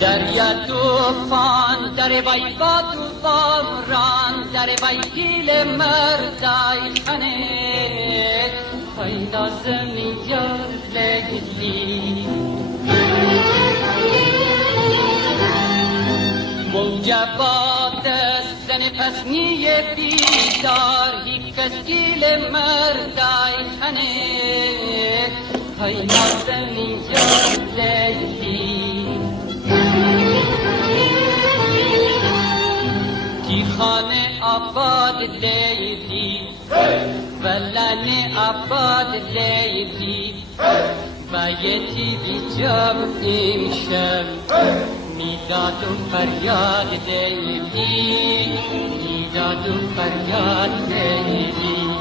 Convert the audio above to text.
دریا توفان در بای با توفان ران در بای گیل مردای خنه پیدا زمین یار لیلی موجبات زن پسنی بیدار هیچ کس گیل مردای خنه پیدا زمین یار لیلی خانه آباد لیلی ولن آباد لیلی بایتی بیجاب امشب میداد و فریاد لیلی میداد و فریاد لیلی